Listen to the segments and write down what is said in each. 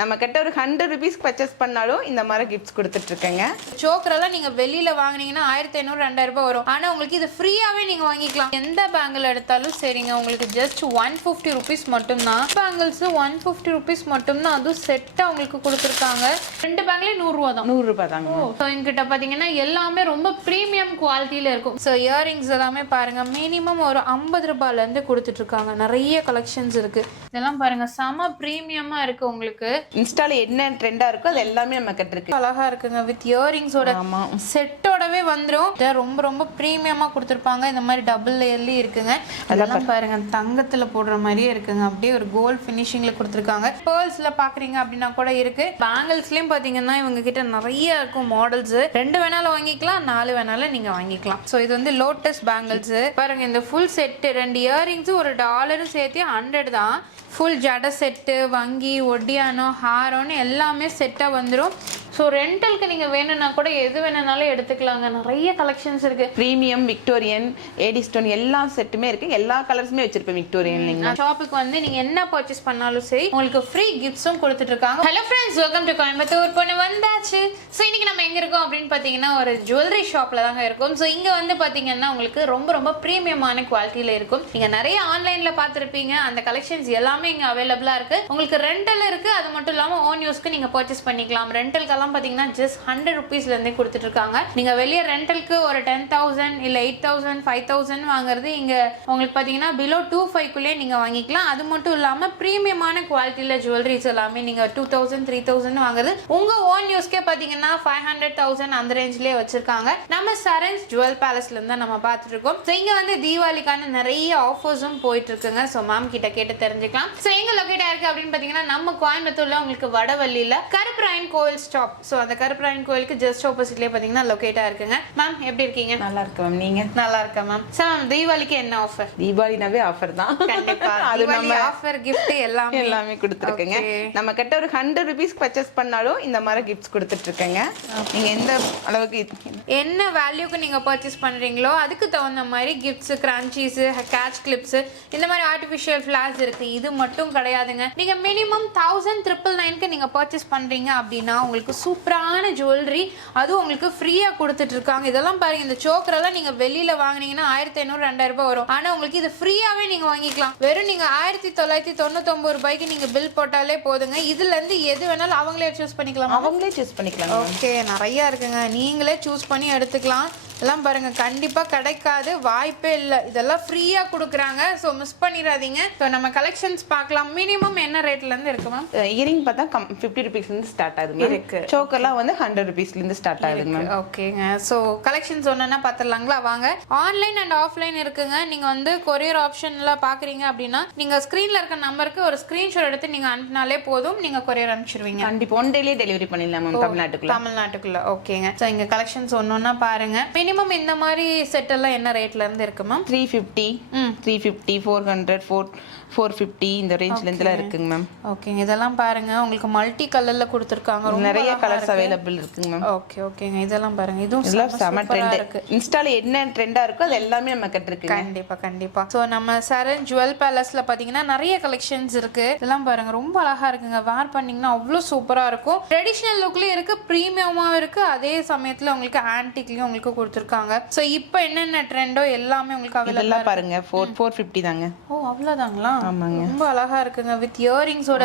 நம்ம கிட்ட ஒரு 100 rupees பர்ச்சேஸ் பண்ணாலும் இந்த மாதிரி கிஃப்ட்ஸ் கொடுத்துட்டு இருக்கேங்க. சோக்கரெல்லாம் நீங்க வெளியில வாங்குனீங்கன்னா 1500 2000 ரூபாய் வரும். ஆனா உங்களுக்கு இது ஃப்ரீயாவே நீங்க வாங்கிக்கலாம். எந்த பேங்கிள் எடுத்தாலும் சரிங்க, உங்களுக்கு ஜஸ்ட் 150 rupees மட்டும் தான். பேங்கிள்ஸ் 150 rupees மட்டும் தான். அதுவும் செட்டா உங்களுக்கு கொடுத்துருக்காங்க. ரெண்டு பேங்க்லயே 100 ரூபாய் தான். 100 ரூபாய் தாங்க. ஸோ எங்கிட்ட பாத்தீங்கன்னா எல்லாமே ரொம்ப ப்ரீமியம் குவாலிட்டியில இருக்கும். ஸோ இயரிங்ஸ் எல்லாமே பாருங்க, மினிமம் ஒரு 50 ரூபாயில இருந்து கொடுத்துட்டு இருக்காங்க. நிறைய கலெக்ஷன்ஸ் இருக்கு. இதெல்லாம் பாருங்க, செம ப்ரீமியமா இருக்கு. உங்களுக்கு இன்ஸ்டால என்ன ட்ரெண்டா இருக்கோ அது எல்லாமே நம்ம கிட்ட இருக்கு. அழகா இருக்குங்க. வித் இயரிங்ஸோட செட்டோடவே வந்துரும். ரொம்ப ரொம்ப ப்ரீமியமா கொடுத்துருப்பாங்க. இந்த மாதிரி டபுள் லேயர்லயே இருக்குங்க. அதெல்லாம் பாருங்க, தங்கத்துல போடுற மாதிரியே இருக்குங்க. அப்படியே ஒரு கோல்ட் ஃபினிஷிங்ல கொடுத்துருக்காங்க. பேர்ல்ஸ்ல பாக்குறீங்க அப்படின்னா கூட இருக்கு. பேங்கிள்ஸ்லயும் பாத்தீங்கன்னா இவங்க கிட்ட நிறைய இருக்கும் மாடல்ஸ். 2 வேணாலும் வாங்கிக்கலாம், 4 வேணாலும் நீங்க வாங்கிக்கலாம். ஸோ இது வந்து லோட்டஸ் பேங்கிள்ஸ் பாருங்க. இந்த ஃபுல் செட்டு 2 இயரிங்ஸ் ஒரு டாலரும் சேர்த்து 100 தான். ஃபுல் ஜட செட்டு, வங்கி, ஒட்டியானோ, ஹாரோன்னு எல்லாமே செட்டாக வந்துடும். ஸோ ரெண்டலுக்கு நீங்கள் வேணும்னா கூட எது வேணும்னாலும் எடுத்துக்கலாங்க. நிறைய கலெக்ஷன்ஸ் இருக்கு. ப்ரீமியம், விக்டோரியன், ஏடி ஸ்டோன் எல்லா செட்டுமே இருக்கு. எல்லா கலர்ஸுமே வச்சிருப்பேன் விக்டோரியன். ஷாப்புக்கு வந்து நீங்க என்ன பர்ச்சேஸ் பண்ணாலும் சரி, உங்களுக்கு ஃப்ரீ கிஃப்ட்ஸும் கொடுத்துட்டு இருக்காங்க. Hello friends, welcome to Coimbatore. பொண்ணு வந்தாச்சு. ஸோ இன்னைக்கு நம்ம எங்க இருக்கோம் அப்படின்னு பார்த்தீங்கன்னா ஒரு ஜுவல்லரி ஷாப்ல தாங்க இருக்கும். ஸோ இங்க வந்து பார்த்தீங்கன்னா உங்களுக்கு ரொம்ப ரொம்ப ப்ரீமியமான குவாலிட்டியில இருக்கும். நீங்க நிறைய ஆன்லைன்ல பார்த்துருப்பீங்க. அந்த கலெக்ஷன்ஸ் எல்லாமே இங்க அவைலபிளா இருக்கு. உங்களுக்கு ரெண்டல் இருக்கு. அது மட்டும் இல்லாம ஓன் யூஸ்க்கு நீங்க பர்ச்சேஸ் பண்ணிக்கலாம். ரெண்டலுக்கு பாத்தீங்கன்னா ஜஸ்ட் 100 rupeesல இருந்தே கொடுத்துட்டு இருக்காங்க. நீங்க வெளிய ரெண்டலுக்கு ஒரு 10,000 இல்ல 8,000 5,000 வாங்குறது இங்க உங்களுக்கு பாத்தீங்கன்னா below 2,500 குள்ளே நீங்க வாங்கிக்கலாம். அது மட்டும் இல்லாம பிரீமியமான குவாலிட்டியில ஜுவல்லரிஸ் எல்லாமே நீங்க 2,000 3,000 வாங்குறது உங்க ஓன் யூஸ்க்கே பாத்தீங்கன்னா 500,000 அந்த ரேஞ்ச்லயே வச்சிருக்காங்க. நம்ம சரண்ஸ் ஜுவல் பேலஸ்ல இருந்து நம்ம பார்த்துட்டு இருக்கோம். ஸோ இங்க வந்து தீபாவளிக்கான நிறைய ஆஃபர்ஸும் போயிட்டு இருக்குங்க. ஸோ மேம் கிட்ட கேட்டு தெரிஞ்சுக்கலாம். ஸோ எங்க லொகேட் ஆயிருக்கு அப்படின்னு பாத்தீங்கன்னா நம்ம கோயம்புத்தூர்ல உங்களுக்கு வடவள்ளியில கருப்பராயன் கோவில் ஸ்டாப். ஸோ அந்த கருப்பராயன் கோயிலுக்கு ஜஸ்ட் ஆப்போசிட்லேயே பார்த்தீங்கன்னா லொகேட்டா இருக்குங்க. மேம் எப்படி இருக்கீங்க? நல்லா இருக்கேன் மேம். நீங்க? நல்லா இருக்கேன் மேம். சார் மேம், தீபாவளிக்கு என்ன ஆஃபர்? தீபாவளினாவே ஆஃபர் தான். கண்டிப்பா அது நம்ம ஆஃபர் gift எல்லாமே கொடுத்துருக்கேங்க. நம்ம கிட்ட ஒரு 100 rupees பர்ச்சேஸ் பண்ணாலும் இந்த மாதிரி கிஃப்ட்ஸ் கொடுத்துட்டு இருக்கேங்க. நீங்க எந்த அளவுக்கு என்ன வேல்யூக்கு நீங்க பர்ச்சேஸ் பண்றீங்களோ அதுக்கு தகுந்த மாதிரி கிஃப்ட்ஸ், கிரான்ச்சீஸ், கேட்ச் கிளிப்ஸ், இந்த மாதிரி ஆர்டிஃபிஷியல் ஃபிளார்ஸ் இருக்கு. இது மட்டும் கிடையாதுங்க. நீங்க மினிமம் 1,999க்கு நீங்க பர்ச்சேஸ் பண்றீங்க அப்படின்னா உங்களுக்கு சூப்பரான ஜுவல்லரி அதுவும் உங்களுக்கு ஃப்ரீயா கொடுத்துட்டு இருக்காங்க. இதெல்லாம் பாருங்க, இந்த சோக்கரெல்லாம் நீங்க வெளியில வாங்குனீங்கன்னா 1500 2000 ரூபாய் வரும். ஆனா உங்களுக்கு இது ஃப்ரீயாவே நீங்க வாங்கிக்கலாம். வெறும் நீங்க 1999 ரூபாய்க்கு நீங்க பில் போட்டாலே போதுங்க. இதுல இருந்து எது வேணாலும் அவங்களே சூஸ் பண்ணிக்கலாம். அவங்களே சூஸ் பண்ணிக்கலாம். ஓகே, நிறைய இருக்குங்க. நீங்களே சூஸ் பண்ணி எடுத்துக்கலாம். எல்லாம் பாருங்க, கண்டிப்பா கிடைக்காது, வாய்ப்பே இல்லை. இதெல்லாம் ஃப்ரீயா கொடுக்குறாங்க. ஸோ மிஸ் பண்ணிடாதீங்க. ஸோ நம்ம கலெக்ஷன்ஸ் பார்க்கலாம். மினிமம் என்ன ரேட்ல இருந்து இருக்கு மேம்? இயரிங் பார்த்தா 50 rupees இருந்து ஸ்டார்ட் ஆகுது. இருக்கு சோக்கர்லாம் வந்து 100 rupeesல இருந்து ஸ்டார்ட் ஆகுதுங்க. ஓகேங்க. ஸோ கலெக்ஷன்ஸ் ஒன்னா பார்த்துடலாங்களா? வாங்க. ஆன்லைன் அண்ட் ஆஃப்லைன் இருக்குங்க. நீங்க வந்து கொரியர் ஆப்ஷன்ல பாக்குறீங்க அப்படின்னா நீங்க ஸ்கிரீன்ல இருக்க நம்பருக்கு ஒரு ஸ்கிரீன்ஷாட் எடுத்து நீங்க அனுப்பினாலே போதும், நீங்க கொரியர் அனுப்பிச்சிருவீங்க. கண்டிப்பா 1 டேலயே டெலிவரி பண்ணிடலாம் மேம். தமிழ்நாட்டுக்குள்ள. ஓகேங்க. ஸோ இங்க கலெக்ஷன்ஸ் ஒன்னொன்னா பாருங்க. மினிமம் இந்த மாதிரி செட் எல்லாம் என்ன ரேட்ல இருந்து இருக்கு மேம்? 350 350 400 450 இந்த ரேஞ்ச்ல இருந்துலாம் இருக்குங்க மேம். ஓகேங்க. இதெல்லாம் பாருங்க, உங்களுக்கு மல்டி கலர்ல கொடுத்திருக்காங்க. நிறைய கலர்ஸ் அவேலபிள் இருக்குங்க மேம். ஓகேங்க. இதெல்லாம் பாருங்க, இதுவும் செம ட்ரெண்ட் இருக்கு. இன்ஸ்டால என்ன ட்ரெண்டா இருக்கோ அது எல்லாமே நம்ம கிட்ட இருக்கு. கண்டிப்பா. சோ நம்ம சரண் ஜுவல் பேலஸ்ல பாத்தீங்கன்னா நிறைய கலெக்ஷன்ஸ் இருக்கு. இதெல்லாம் பாருங்க, ரொம்ப அழகா இருக்குங்க. வேர் பண்ணீங்கன்னா அவ்வளவு சூப்பரா இருக்கும். ட்ரெடிஷனல் லுக்லயும் இருக்கு, பிரீமியமாவும் இருக்கு. அதே சமயத்துல உங்களுக்கு ஆன்டிக்லயும் உங்களுக்கு கொடுத்திருக்காங்க. சோ இப்போ என்னென்ன ட்ரெண்டோ எல்லாமே உங்களுக்கு அவைலபிளா பாருங்க. 450 தாங்க. ஓ, அவ்வளவுதாங்களா? ஆமாங்க. ரொம்ப அழகா இருக்குங்க. வித் இயரிங்ஸோட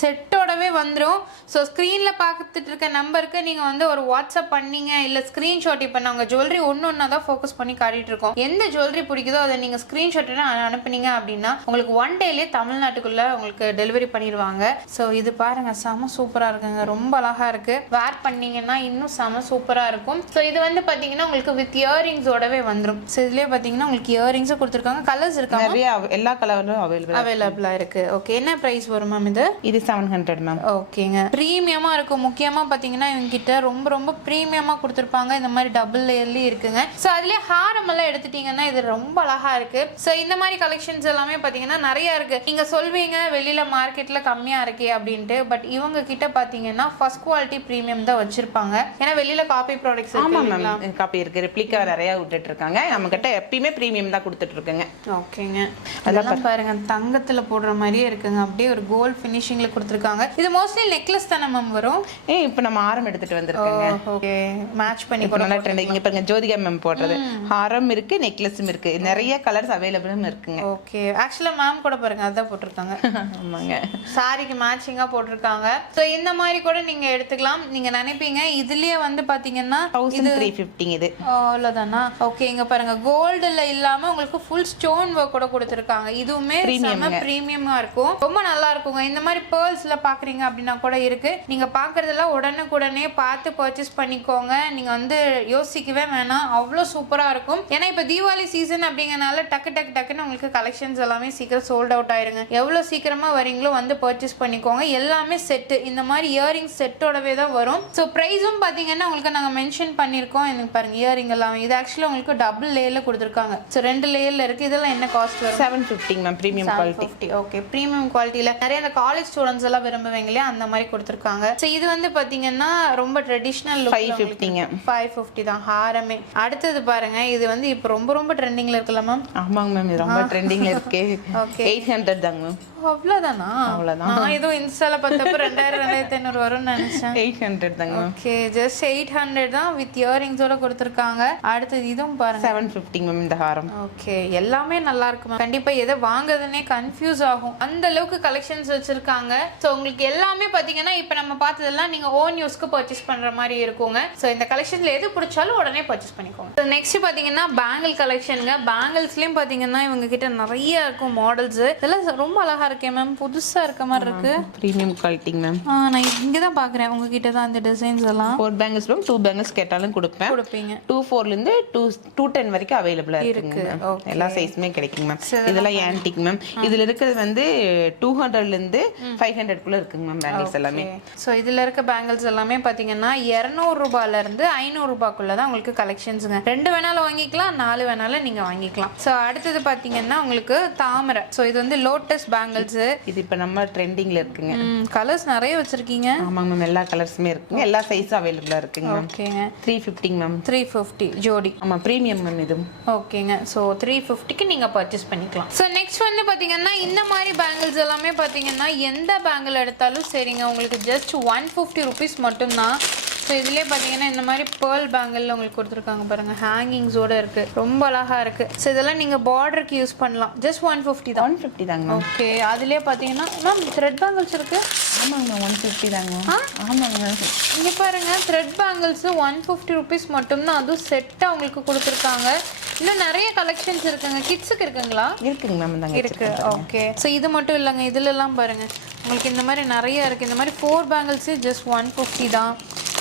செட்டோடவே வந்துரும். ஸோ ஸ்க்ரீன்ல பார்த்துட்டு இருக்க நம்பருக்கு நீங்க வந்து ஒரு வாட்ஸ்அப் பண்ணீங்க இல்ல ஸ்கிரீன்ஷாட். இப்போ நாங்க ஜுவல்லரி ஒன்னொன்னா தான் ஃபோக்கஸ் பண்ணி காட்டிட்டு இருக்கோம். எந்த ஜுவல்லரி பிடிக்குதோ அதை நீங்க ஸ்கிரீன்ஷாட் அனுப்புனீங்க அப்படின்னா உங்களுக்கு 1 டேலயே தமிழ்நாட்டுக்குள்ள உங்களுக்கு டெலிவரி பண்ணிடுவாங்க. ஸோ இது பாருங்க, செம சூப்பரா இருக்குங்க. ரொம்ப அழகா இருக்கு. வேர் பண்ணீங்கன்னா இன்னும் செம சூப்பரா இருக்கும். ஸோ இது வந்து பாத்தீங்கன்னா உங்களுக்கு வித் இயரிங்ஸோடவே வந்துரும். ஸோ இதுலயே பாத்தீங்கன்னா உங்களுக்கு இயரிங்ஸ் கொடுத்துருக்காங்க. கலர்ஸ் இருக்காங்க, நிறைய எல்லா கலரும் அவைலபிளா இருக்கு. ஓகே, என்ன பிரைஸ் வரும் மேம் இது? இது 700 மேம். ஓகேங்க. பிரீமியமா இருக்கும். முக்கியமா பாத்தீங்கன்னா இவங்க கிட்ட ரொம்ப ரொம்ப பிரீமியமா கொடுத்திருப்பாங்க. இந்த மாதிரி டபுள் லேயர்லயே இருக்குங்க. சோ அதுலயே ஹாரம் எல்லாம் எடுத்துட்டீங்கன்னா இது ரொம்ப அழகா இருக்கு. சோ இந்த மாதிரி கலெக்ஷன்ஸ் எல்லாமே பாத்தீங்கன்னா நிறைய இருக்கு. நீங்க சொல்வீங்க வெளியில மார்க்கெட்ல கம்மியா இருக்கே அப்படின்ட்டு. பட் இவங்க கிட்ட பாத்தீங்கன்னா ஃபர்ஸ்ட் குவாலிட்டி பிரீமியம் தான் வச்சிருப்பாங்க. ஏன்னா வெளியில காப்பி ப்ராடக்ட்ஸ் இருக்கு, காப்பி இருக்கு, ரெப்ளிகா நிறைய விட்டுட்டு இருக்காங்க. நம்ம கிட்ட எப்பயுமே பிரீமியம் தான் கொடுத்துட்டு இருக்காங்க. ஓகேங்க. அதெல்லாம் பாருங்க, தங்கத்துல போடுற மாதிரியே இருக்குங்க. அப்படியே ஒரு கோல்ட் ஃபினிஷிங்ல கொடுத்துருக்காங்க. இது மோஸ்ட்லி நெக்லஸ் தானே மேம் வரும். இப்போ நம்ம ஹாரம் எடுத்துட்டு வந்திருக்கோங்க. ஓகே மேட்ச் பண்ணி இப்போ நல்லா ட்ரெண்ட். இங்க பாருங்க ஜோதிகா மேம் போடுறது ஹாரம் இருக்கு, நெக்லஸும் இருக்கு, நிறைய கலர்ஸ் அவைலபிளும் இருக்குங்க. ஓகே ஆக்சுவலா மேம் கூட பாருங்க அதான் போட்டிருக்காங்க. ஆமாங்க, சாரிக்கு மேட்சிங்கா போட்டிருக்காங்க. சோ இந்த மாதிரி கூட நீங்க எடுத்துக்கலாம். நீங்க நினைப்பீங்க இதுலயே வந்து பாத்தீங்கன்னா 1350 இது அவ்வளவுதானா? ஓகே இங்க பாருங்க கோல்டுல இல்லாம உங்களுக்கு ஃபுல் ஸ்டோன் ஒர்க் கூட கொடுத்திருக்காங்க. இதுவுமே செம பிரீமியமா இருக்கும், ரொம்ப நல்லா இருக்குங்க. இந்த மாதிரி பேர்ல்ஸ்ல பாக்குறீங்க அப்படின்னா கூட இருக்கு. நீங்க பாக்குறதெல்லாம் உடனே பார்த்து பர்ச்சேஸ் பண்ணிக்கோங்க. நீங்க வந்து யோசிக்கவே வேணாம், அவ்வளவு சூப்பரா இருக்கும். ஏன்னா இப்ப தீபாவளி சீசன் அப்படிங்கறனால டக்குன்னு உங்களுக்கு கலெக்ஷன்ஸ் எல்லாமே சீக்கிரம் சோல்ட் அவுட் ஆயிருங்க. எவ்வளவு சீக்கிரமா வரீங்களோ வந்து பர்ச்சேஸ் பண்ணிக்கோங்க. எல்லாமே செட், இந்த மாதிரி இயரிங் செட்டோடவே தான் வரும். ஸோ ப்ரைஸும் பார்த்தீங்கன்னா உங்களுக்கு நாங்கள் மென்ஷன் பண்ணியிருக்கோம். எனக்கு பாருங்க இயரிங் எல்லாம் இது ஆக்சுவலாக உங்களுக்கு டபுள் லேயர்ல கொடுத்துருக்காங்க. ஸோ 2 லேயர்ல இருக்கு. இதெல்லாம் என்ன காஸ்ட் வரும்? 750 ma'am, premium quality. Okay premium குவாலிட்டியில நிறைய அந்த காலேஜ் ஸ்டூடெண்ட்ஸ் எல்லாம் விரும்புவீங்க இல்லையா, அந்த மாதிரி கொடுத்துருக்காங்க. ஸோ இது வந்து பார்த்தீங்கன்னா ரொம்ப ட்ரெடிஷ்னல் லுக். 550 தான் ஹாரமே. அடுத்தது பாருங்க இது வந்து இப்போ ரொம்ப ட்ரெண்டிங்ல இருக்குல்ல மேம்? ஆமாங்க மேம், இது ரொம்ப ட்ரெண்டிங்ல இருக்கு. 800 தாங்க மேம். அவ்வளவுதானா? அவ்வளவுதான். நான் ஏதோ இன்ஸ்டால பார்த்தப்ப 2000 2500 வரும்னு நினைச்சேன். 800 தாங்க. ஓகே ஜஸ்ட் 800 தான் வித் இயரிங்ஸோட கொடுத்திருக்காங்க. அடுத்து இதுவும் பாருங்க 750 மேம் இந்த ஹாரம். ஓகே எல்லாமே நல்லா இருக்கு மேம். கண்டிப்பா எதை வாங்குறதுனே கன்ஃபியூஸ் ஆகும், அந்த அளவுக்கு கலெக்ஷன்ஸ் வச்சிருக்காங்க. சோ உங்களுக்கு எல்லாமே பாத்தீங்கன்னா இப்ப நம்ம பார்த்ததெல்லாம் நீங்க ஓன் யூஸ்க்கு பர்ச்சேஸ் பண்ற மாதிரி இருக்குங்க. சோ இந்த கலெக்ஷன்ல எது பிடிச்சாலும் உடனே பர்ச்சேஸ் பண்ணிக்கோங்க. சோ நெக்ஸ்ட் பாத்தீங்கன்னா பேங்கிள் கலெக்ஷனுங்க. பேங்கிள்ஸ்லயும் பாத்தீங்கன்னா இவங்க கிட்ட நிறைய இருக்கும் மாடல்ஸ். இதெல்லாம் ரொம்ப அழகா இருக்கே மேம், புதுசா இருக்க மாதிரி இருக்கு. Premium quality ma'am. நான் இங்க தான் பாக்குறேன் உங்ககிட்ட தான் அந்த டிசைன்ஸ் எல்லாம். 4 பேங்கிள்ஸ் மேம், 2 பேங்கிள்ஸ் கேட்டாலும் கொடுப்பீங்க. 24 ல இருந்து 210 வரைக்கும் அவைலபிளா இருக்கு. எல்லா சைஸ்மே கிடைக்குங்க மேம். இதெல்லாம் ஆன்டிக் மேம். இதுல இருக்கிறது வந்து 200 ல இருந்து 500 குள்ள இருக்குங்க மேம் பேங்கிள்ஸ் எல்லாமே. சோ இதுல இருக்க பேங்கிள்ஸ் எல்லாமே பாத்தீங்கன்னா 200 ரூபாயில இருந்து 500 ரூபாய்க்குள்ள தான் உங்களுக்கு கலெக்ஷன்ஸ்ங்க. 2 வேணாலும் வாங்கிக்கலாம், 4 வேணாலும் நீங்க வாங்கிக்கலாம். சோ அடுத்தது பாத்தீங்கன்னா உங்களுக்கு தாமரை. சோ இது வந்து லோட்டஸ் பேங்கிள்ஸ். இது இப்ப நம்ம ட்ரெண்டிங்ல இருக்குங்க. கலர்ஸ் நிறைய வச்சிருக்கீங்க. ஆமாங்க மேம், எல்லா கலர்ஸுமே இருக்குங்க, எல்லா சைஸும் அவைலபிளா இருக்குங்க மேம். ஓகேங்க 350 மேம். 350 ஜோடி. ஆமா பிரீமியம் மேம் இது. ஓகேங்க சோ 350க்கு நீங்க பர்ச்சேஸ் பண்ணிக்கலாம். சோ நெக்ஸ்ட் வந்து பாத்தீங்கன்னா இந்த மாதிரி பேங்கிள்ஸ் எல்லாமே பாத்தீங்கன்னா எந்த பேங்கிள் எடுத்தாலும் சரிங்க உங்களுக்கு ஜஸ்ட் 150 rupees மட்டும் தான். ஸோ இதுலேயே பார்த்தீங்கன்னா இந்த மாதிரி பேர்ல் பேங்கிள் உங்களுக்கு கொடுத்துருக்காங்க பாருங்க, ஹேங்கிங்ஸோட இருக்கு, ரொம்ப அழகா இருக்கு. ஸோ இதெல்லாம் நீங்க பார்டருக்கு யூஸ் பண்ணலாம். ஜஸ்ட் 150 தான். 150 தாங்க. ஓகே அதுலேயே பார்த்தீங்கன்னா மேம் த்ரெட் பேங்கிள்ஸ் இருக்கு. ஆமாங்க 150 தாங்க. ஆமாங்க இங்க பாருங்க த்ரெட் பேங்கிள்ஸ் 150 rupees மட்டும்தான், அதுவும் செட்டாக உங்களுக்கு கொடுத்துருக்காங்க. இன்னும் நிறைய கலெக்ஷன்ஸ் இருக்குங்க. கிட்ஸுக்கு இருக்குங்களா? இருக்குங்க மேம், தாங்க இருக்கு. ஓகே ஸோ இது மட்டும் இல்லைங்க, இதுல எல்லாம் பாருங்க உங்களுக்கு இந்த மாதிரி நிறைய இருக்கு. இந்த மாதிரி 4 பேங்கிள்ஸ் ஜஸ்ட் 150 தான்.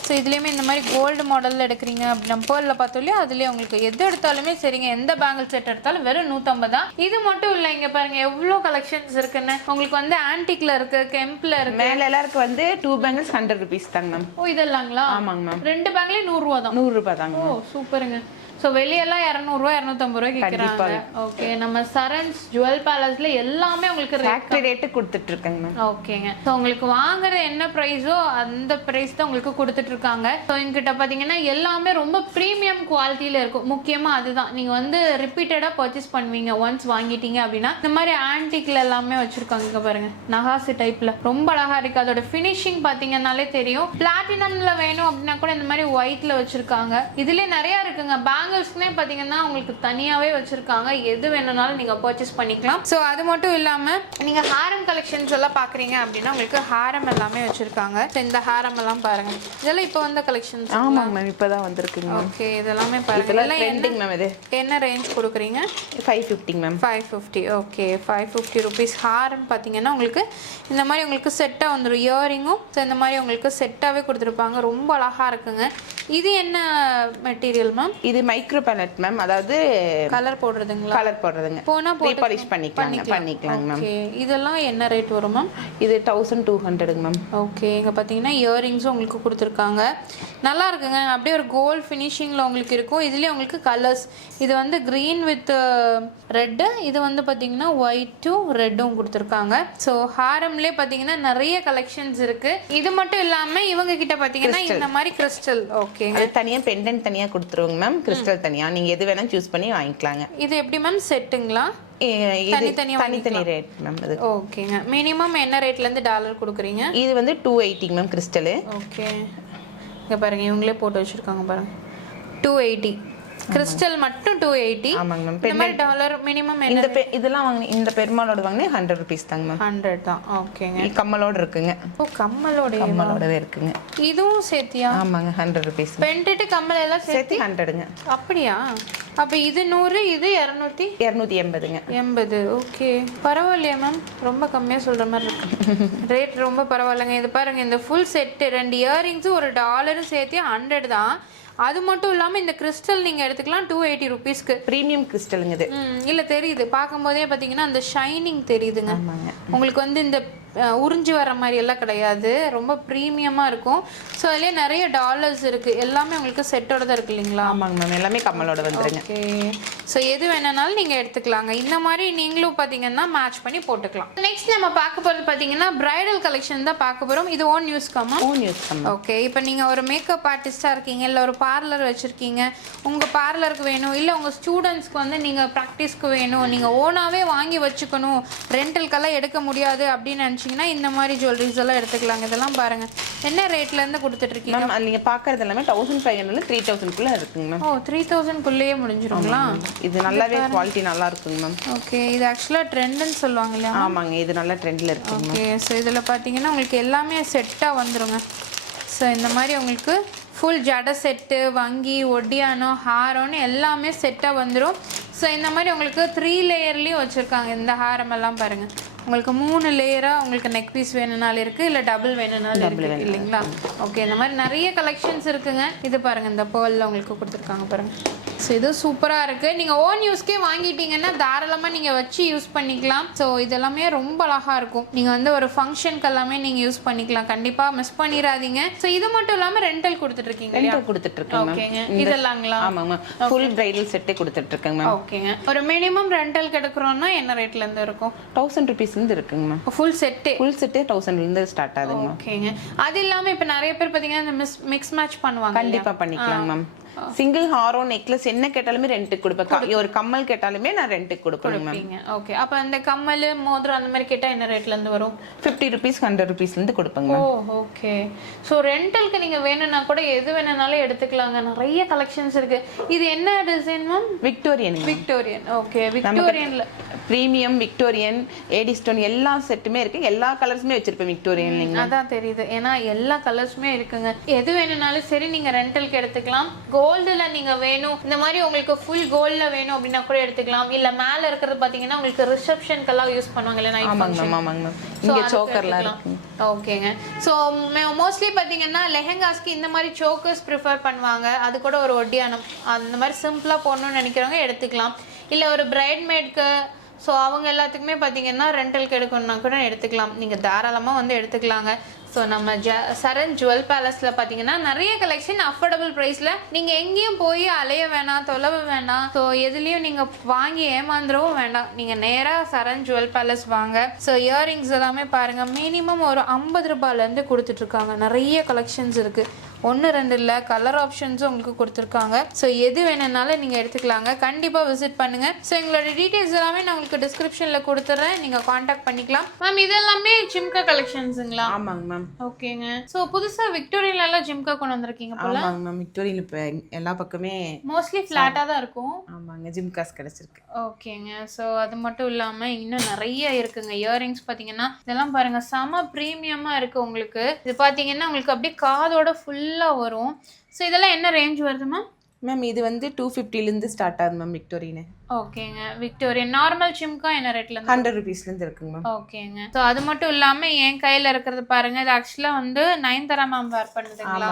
ஸோ இதுலேயுமே இந்த மாதிரி கோல்டு மாடலில் எடுக்கிறீங்க அப்படின்னா பேர்லில் பார்த்தோம் இல்லையா, அதுலேயே உங்களுக்கு எது எடுத்தாலுமே சரிங்க, எந்த பேங்கிள் செட் எடுத்தாலும் வெறும் 150 தான். இது மட்டும் இல்லை, இங்கே பாருங்க எவ்வளோ கலெக்ஷன்ஸ் இருக்குன்னு. உங்களுக்கு வந்து ஆன்டிக்ல இருக்கு, கெம்பில் இருக்கு. மேல எல்லாருக்கும் வந்து 2 பேங்கிள்ஸ் 100 rupees தாங்க மேம். ஓ இதெல்லாங்களா? ஆமாங்க மேம். 2 பேங்கிளையும் 100 ரூபா தான். 100 ரூபாய் தாங்க. ஓ சூப்பருங்க. ஸோ வெளியெல்லாம் 200 ரூபா 250 ரூபாய் கேட்குறாங்க. ஓகே நம்ம சரண்ஸ் ஜுவல் பேலஸ்ல எல்லாமே உங்களுக்கு ஃபேக்டரி ரேட்டு கொடுத்துட்டு இருக்காங்க மேம். ஓகேங்க. ஸோ உங்களுக்கு வாங்குற என்ன ப்ரைஸோ அந்த ப்ரைஸ் தான் உங்களுக்கு கொடுத்துட்டு இருக்காங்க. ஸோ எங்கிட்ட பார்த்தீங்கன்னா எல்லாமே ரொம்ப ப்ரீமியம் குவாலிட்டியில இருக்கும். முக்கியமா அதுதான் நீங்க வந்து ரிப்பீட்டடா பர்ச்சேஸ் பண்ணுவீங்க. ஒன்ஸ் வாங்கிட்டீங்க அப்படின்னா இந்த மாதிரி ஆன்டிக்ல எல்லாமே வச்சிருக்காங்க. இங்க பாருங்க நகாசு டைப்ல ரொம்ப அழகா இருக்கு. அதோட ஃபினிஷிங் பார்த்தீங்கன்னாலே தெரியும். பிளாட்டினம்ல வேணும் அப்படின்னா கூட இந்த மாதிரி ஒயிட்ல வச்சிருக்காங்க. இதுல நிறைய இருக்குங்க. பேங்கிள்ஸ்னே பாத்தீங்கன்னா உங்களுக்கு தனியாவே வச்சிருக்காங்க. எது வேணும்னாலும் நீங்க பர்ச்சேஸ் பண்ணிக்கலாம். ஸோ அது மட்டும் இல்லாம நீங்க ஹாரம் கலெக்ஷன்ஸ் எல்லாம் பாக்குறீங்க அப்படின்னா உங்களுக்கு ஹாரம் எல்லாமே வச்சிருக்காங்க. ஸோ இந்த ஹாரம் எல்லாம் பாருங்க, இதெல்லாம் இப்போ வந்த கலெக்ஷன்ஸ். ஆமாங்க மேம், இப்பதான் வந்திருக்குங்க. ஓகே இதெல்லாமே பாருங்க. இதெல்லாம் ட்ரெண்டிங் மேம். இது என்ன ரேஞ்ச் கொடுக்குறீங்க? 550 மேம். 550. ஓகே 550 rupees ஹாரம் பாத்தீங்கன்னா உங்களுக்கு இந்த மாதிரி உங்களுக்கு செட்டா வந்துடும். இயரிங்கும் இந்த மாதிரி உங்களுக்கு செட்டாவே கொடுத்துருப்பாங்க. ரொம்ப அழகா இருக்குங்க. இது என்ன மெட்டீரியல் மேம்? இது மைக்ரோ பேலட் மேம், அதாவது கலர் போடுறதுங்களா? கலர் போடுறதுங்க. போனா பாலிஷ் பண்ணிக்கலாம் மேம். ஓகே இதெல்லாம் என்ன ரேட் வரும் மேம்? இது 1200 மேம். ஓகே இங்க பாத்தீங்கன்னா இயரிங்ஸும் உங்களுக்கு கொடுத்துருக்காங்க. நல்லா இருக்குங்க. அப்படியே ஒரு கோல்ட் ஃபினிஷிங்ல உங்களுக்கு இருக்கும். இதுலயே உங்களுக்கு கலர்ஸ், இது வந்து கிரீன் வித் ரெட், இது வந்து பாத்தீங்கன்னா ஒயிட்டும் ரெட்டும் கொடுத்துருக்காங்க. ஸோ ஹாரம்லேயே பாத்தீங்கன்னா நிறைய கலெக்ஷன்ஸ் இருக்கு. இது மட்டும் இல்லாம இவங்க கிட்ட பாத்தீங்கன்னா இந்த மாதிரி கிறிஸ்டல். ஓகே ஓகேங்க. அது தனியா பெண்டன்ட் தனியா கொடுத்துருவோங்க மேம், கிறிஸ்டல் தனியா. நீங்க எது வேணா சூஸ் பண்ணி வாங்கிக்கலாங்க. இது எப்படி மேம் செட்டுங்களா? தனித்தனி ரேட் மேம் இது. ஓகேங்க. மினிமம் என்ன ரேட்ல இருந்து டாலர் கொடுக்குறீங்க? இது வந்து 280 மேம் கிறிஸ்டல். ஓகே, இங்க பாருங்க இவங்களே போட்டு வச்சிருக்காங்க பாருங்க, 280 கிறிஸ்டல் மட்டும் 280. ஆமாங்க மேம். இந்த மாதிரி டாலர் மினிமம் இந்த இதெல்லாம் வாங்க, இந்த பெருமாளோட வாங்கினா 100 rupees தாங்க மேம். 100 தான். ஓகேங்க. கம்மலோட இருக்குங்க. ஓ, கம்மலோடவே இருக்குங்க. இதுவும் சேர்த்தியா? ஆமாங்க 100 rupees. பெண்டட் கம்மல் எல்லாம் சேர்த்து 100ங்க. அப்படியா? அப்ப இது 100, இது 280ங்க. 80. ஓகே, பரவாயில்லையா மேம்? ரொம்ப கம்மியா சொல்ற மாதிரி இருக்கு. ரேட் ரொம்ப பரவாயில்லைங்க. இது பாருங்க, இந்த ஃபுல் செட் 2 இயரிங்ஸ் ஒரு டாலரும் சேர்த்து 100 தான். அது மட்டும் இல்லாம இந்த கிறிஸ்டல் நீங்க எடுத்துக்கலாம் 280 rupeesக்கு. பிரீமியம் கிறிஸ்டலுங்க இது. இல்ல தெரியுது, பார்க்கும்போதே பாத்தீங்கன்னா அந்த ஷைனிங் தெரியுதுங்க. உங்களுக்கு வந்து இந்த உறிஞ்சி வர மாதிரி எல்லாம் கிடையாது, ரொம்ப ப்ரீமியமா இருக்கும். ஸோ அதுலேயே நிறைய டாலர்ஸ் இருக்கு, எல்லாமே உங்களுக்கு செட்டோட தான் இருக்கு இல்லைங்களா? ஆமாங்க மேம், எல்லாமே கம்மலோட வந்துருங்க. ஓகே, ஸோ எது வேணாலும் நீங்க எடுத்துக்கலாங்க. இந்த மாதிரி நீங்களும் பாத்தீங்கன்னா மேட்ச் பண்ணி போட்டுக்கலாம். நெக்ஸ்ட் நம்ம பார்க்க போறது பாத்தீங்கன்னா பிரைடல் கலெக்ஷன் தான் பார்க்க போறோம். இது ஓன் யூஸ் கம்மா? ஓன் யூஸ் கம்மா. ஓகே, இப்போ நீங்க ஒரு மேக்கப் ஆர்டிஸ்டா இருக்கீங்க, இல்ல ஒரு பார்லர் வச்சிருக்கீங்க, உங்க பார்லருக்கு வேணும், இல்ல உங்க ஸ்டூடெண்ட்ஸ்க்கு வந்து நீங்க ப்ராக்டிஸ்க்கு வேணும், நீங்க ஓனாவே வாங்கி வச்சுக்கணும், ரெண்டல்கெல்லாம் எடுக்க முடியாது அப்படின்னு நினைச்சீங்கன்னா இந்த மாதிரி ஜுவல்லரிஸ் எல்லாம் எடுத்துக்கலாங்க. இதெல்லாம் பாருங்க என்ன ரேட்ல இருந்து கொடுத்துட்டு இருக்கீங்க மேம். நீங்க பாக்குறது எல்லாமே 1500 3000 குள்ள இருக்குங்க மேம். ஓ, 3000 குள்ளேயே முடிஞ்சிருங்களா? இது நல்லாவே குவாலிட்டி நல்லா இருக்குங்க மேம். ஓகே, இது ஆக்சுவலா ட்ரெண்ட்னு சொல்லுவாங்க இல்லையா? ஆமாங்க, இது நல்ல ட்ரெண்ட்ல இருக்குங்க. ஓகே, ஸோ இதுல பாத்தீங்கன்னா உங்களுக்கு எல்லாமே செட்டா வந்துருங்க. ஸோ இந்த மாதிரி உங்களுக்கு ஃபுல் ஜடை செட்டு, வங்கி, ஒட்டியானம், ஹாரம்னு எல்லாமே செட்டாக வந்துடும். ஸோ இந்த மாதிரி உங்களுக்கு 3 லேயர்லேயும் வச்சுருக்காங்க. இந்த ஹாரம் எல்லாம் பாருங்கள், உங்களுக்கு 3 லேயராக உங்களுக்கு நெக் பீஸ் வேணும்னாலும் இருக்குது, இல்லை டபுள் வேணும்னாலும் இருக்குது இல்லைங்களா? ஓகே, இந்த மாதிரி நிறைய கலெக்ஷன்ஸ் இருக்குங்க. இது பாருங்கள், இந்த பேர்லில் உங்களுக்கு கொடுத்துருக்காங்க பாருங்கள். ஸோ இது சூப்பராக இருக்குது. நீங்கள் ஓன் யூஸ்க்கே வாங்கிட்டீங்கன்னா தாராளமாக நீங்கள் வச்சு யூஸ் பண்ணிக்கலாம். ஸோ இதெல்லாமே ரொம்ப அழகாக இருக்கும். நீங்கள் வந்து ஒரு ஃபங்க்ஷனுக்கு எல்லாமே நீங்கள் யூஸ் பண்ணிக்கலாம். கண்டிப்பாக மிஸ் பண்ணிடாதீங்க. ஸோ இது மட்டும் இல்லாமல் ரெண்டல் கொடுத்துட்ருக்கீங்க? ரெண்டல் கொடுத்துட்ருக்கேன். ஓகேங்க, இதெல்லாங்களா? ஆமாங்க, ஃபுல் பிரைடல் செட்டே கொடுத்துட்ருக்கேங்க மேம். ஓகேங்க, ஒரு மினிமம் ரெண்டல் கிடைக்கிறோம்னா என்ன ரேட்லேருந்து இருக்கும்? 1000 rupeesலேருந்து இருக்குங்க மேம். ஃபுல் செட்டே? ஃபுல் செட்டே 1000லேருந்து ஸ்டார்ட் ஆகுதுங்க. ஓகேங்க. அது இல்லாமல் இப்போ நிறைய பேர் பார்த்தீங்கன்னா இந்த மிக்ஸ் மேட்ச் பண்ணுவாங்க. கண்டிப்பாக பண்ணிக்கலாம் மேம். சிங்கிள் ஹாரோ நெக்லஸ் என்ன கேட்டாலுமே ரெண்டுக்கு கொடுப்பேன். ஒரு கம்மல் கேட்டாலுமே நான் ரெண்டுக்கு கொடுப்பேன் மேம். ஓகே, அப்ப அந்த கம்மல், மோதிரம் அந்த மாதிரி கேட்டா என்ன ரேட்ல இருந்து வரும்? 50 rupees 100 rupeesல இருந்து கொடுப்பேங்க. ஓ, ஓகே. சோ ரெண்டலுக்கு நீங்க வேணும்னா கூட எது வேணும்னாலும் எடுத்துக்கலாங்க. நிறைய கலெக்ஷன்ஸ் இருக்கு. இது என்ன design ma'am? Victorian. Victorian. Okay, விக்டோரியன்ல பிரீமியம், விக்டோரியன், ஏடி ஸ்டோன் எல்லா செட்டுமே இருக்கு. எல்லா கலர்ஸுமே வச்சிருப்பேன் விக்டோரியன். அதான் தெரியுது, ஏன்னா எல்லா கலர்ஸுமே இருக்குங்க. எது வேணும்னாலும் சரி நீங்க ரெண்டலுக்கு எடுத்துக்கலாம். கோல்டுல நீங்க வேணும், இந்த மாதிரி உங்களுக்கு ஃபுல் கோல்ட்ல வேணும் அப்படின்னா கூட எடுத்துக்கலாம். இல்ல மேல இருக்கிறது பாத்தீங்கன்னா உங்களுக்கு ரிசப்ஷனுக்கெல்லாம் யூஸ் பண்ணுவாங்க இல்ல, நைட் ஃபங்க்ஷன். ஆமாங்க மேம், இங்க சோக்கர்லாம் இருக்கு. ஓகேங்க. ஸோ மோஸ்ட்லி பார்த்தீங்கன்னா லெஹெங்காஸ்க்கு இந்த மாதிரி சோக்கர்ஸ் ப்ரிஃபர் பண்ணுவாங்க. அது கூட ஒரு ஒட்டியானம் அந்த மாதிரி சிம்பிளாக போடணும்னு நினைக்கிறவங்க எடுத்துக்கலாம். இல்லை ஒரு பிரைட்மேட்க்கு, ஸோ அவங்க எல்லாத்துக்குமே பார்த்தீங்கன்னா ரெண்டலுக்கு எடுக்கணும்னா கூட எடுத்துக்கலாம். நீங்கள் தாராளமாக வந்து எடுத்துக்கலாங்க. ஸோ நம்ம சரண் ஜுவல் பேலஸில் பார்த்தீங்கன்னா நிறைய கலெக்ஷன் அஃபோர்டபுள் ப்ரைஸில், நீங்கள் எங்கேயும் போய் அலைய வேணாம், தொலைவு வேணாம், ஸோ எதுலேயும் நீங்கள் வாங்கி ஏமாந்துடவும் வேண்டாம். நீங்கள் நேராக சரண் ஜுவல் பேலஸ் வாங்க. ஸோ இயரிங்ஸ் எல்லாமே பாருங்கள், மினிமம் ஒரு 50 ரூபாயிலேருந்து கொடுத்துட்ருக்காங்க. நிறைய கலெக்ஷன்ஸ் இருக்குது. 1 2 இல்லை, கலர் ஆப்ஷன்ஸும் உங்களுக்கு கொடுத்துருக்காங்க. ஸோ எது வேணும்னாலும் நீங்கள் எடுத்துக்கலாங்க. கண்டிப்பாக விசிட் பண்ணுங்கள். ஸோ எங்களோட டீட்டெயில்ஸ் எல்லாமே நான் உங்களுக்கு டிஸ்கிரிப்ஷனில் கொடுத்துட்றேன், நீங்கள் காண்டாக்ட் பண்ணிக்கலாம். மேம் இது எல்லாமே ஜிம்கா கலெக்ஷன்ஸுங்களா? ஆமாங்க மேம். ஓகேங்க. ஸோ புதுசாக விக்டோரியன்ல எல்லாம் ஜிம்கா கொண்டு வந்திருக்கீங்க போல? ஆமாங்க மேம், விக்டோரியன் இப்போ எல்லா பக்கமே மோஸ்ட்லி ஃப்ளாட்டாக தான் இருக்கும். ஆமாங்க, ஜிம்காஸ் கிடைச்சிருக்கு. ஓகேங்க. ஸோ அது மட்டும் இல்லாமல் இன்னும் நிறைய இருக்குங்க. இயரிங்ஸ் பார்த்தீங்கன்னா இதெல்லாம் பாருங்க, செம ப்ரீமியமாக இருக்குது உங்களுக்கு. இது பார்த்தீங்கன்னா உங்களுக்கு அப்படியே காதோட ஃபுல்லாக வரும். ஸோ இதெல்லாம் என்ன ரேஞ்ச் வருது மேம்? மேம் இது வந்து 250லேருந்து ஸ்டார்ட் ஆகுது மேம் விக்டோரியன். ஓகேங்க. விக்டோரியன் நார்மல் ஜிம்கா என்ன ரேட்ல? 100 rupeesலேருந்து இருக்குங்க மேம். ஓகேங்க. ஸோ அது மட்டும் இல்லாமல் என் கையில் இருக்கிறது பாருங்க, இது ஆக்சுவலாக வந்து நயன்தாரா மேம் வேர் பண்ணுதுங்களா?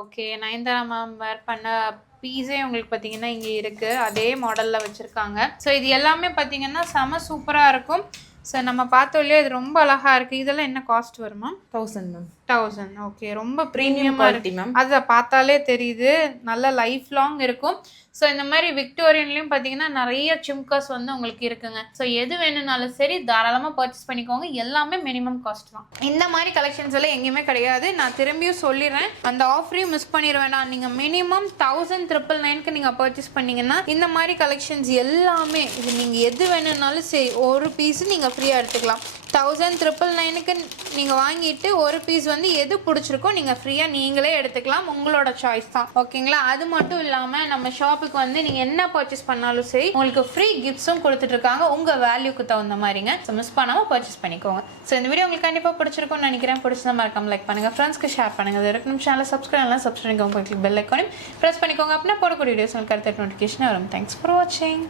ஓகே, நயன்தாரா மேம் வேர் பண்ண பீஸே உங்களுக்கு பார்த்தீங்கன்னா இங்கே இருக்குது, அதே மாடலில் வச்சுருக்காங்க. ஸோ இது எல்லாமே பார்த்தீங்கன்னா செம சூப்பராக இருக்கும். ஸோ நம்ம பார்த்தோம் இல்லையா, இது ரொம்ப அழகா இருக்கு. இதெல்லாம் என்ன காஸ்ட் வருமா? 1000 மேம். 1000. ஓகே, ரொம்ப ப்ரீமியமாக குவாலிட்டி இருக்கு. மேம். அதை பார்த்தாலே தெரியுது, நல்ல லைஃப் லாங் இருக்கும். ஸோ இந்த மாதிரி விக்டோரியன்லேயும் பார்த்தீங்கன்னா நிறைய சிம்காஸ் வந்து உங்களுக்கு இருக்குங்க. ஸோ எது வேணும்னாலும் சரி தாராளமாக பர்ச்சேஸ் பண்ணிக்கோங்க. எல்லாமே மினிமம் காஸ்ட் தான். இந்த மாதிரி கலெக்ஷன்ஸ் எல்லாம் எங்கேயுமே கிடையாது. நான் திரும்பியும் சொல்லிடுறேன், அந்த ஆஃபரையும் மிஸ் பண்ணிட வேண்டாம். நீங்கள் மினிமம் 1999க்கு நீங்கள் பர்ச்சேஸ் பண்ணீங்கன்னா இந்த மாதிரி கலெக்ஷன்ஸ் எல்லாமே இது நீங்கள் எது வேணும்னாலும் சரி ஒரு பீஸ் நீங்கள் ஃப்ரீயாக எடுத்துக்கலாம். 1999க்கு நீங்கள் வாங்கிட்டு ஒரு பீஸ் வந்து எது பிடிச்சிருக்கோ நீங்கள் ஃப்ரீயாக நீங்களே எடுத்துக்கலாம். உங்களோட சாய்ஸ் தான். ஓகேங்களா? அது மட்டும் இல்லாமல் நம்ம ஷாப்புக்கு வந்து நீங்கள் என்ன பர்ச்சேஸ் பண்ணாலும் சரி உங்களுக்கு ஃப்ரீ கிஃப்ட்ஸும் கொடுத்துட்ருக்காங்க உங்கள் வேல்யூக்கு தகுந்த மாதிரிங்க. ஸோ மிஸ் பண்ணாமல் பர்ச்சேஸ் பண்ணிக்கோங்க. ஸோ இந்த வீடியோ உங்களுக்கு கண்டிப்பாக பிடிச்சிருக்கும்னு நினைக்கிறேன். பிடிச்சதா மறக்காம லைக் பண்ணுங்கள், ஃப்ரெண்ட்ஸ்க்கு ஷேர் பண்ணுங்கள். அது இருக்கும் சேனலை சப்ஸ்கிரைப் பண்ணிக்கோங்க, பெல் ஐக்கானையும் ப்ரெஸ் பண்ணிக்கோங்க. அப்படின்னா போடக்கூடிய வீடியோஸ் உங்களுக்கு அடுத்த நோட்டிஃபிகேஷன் வரும். தேங்க்ஸ் ஃபார் வாட்சிங்.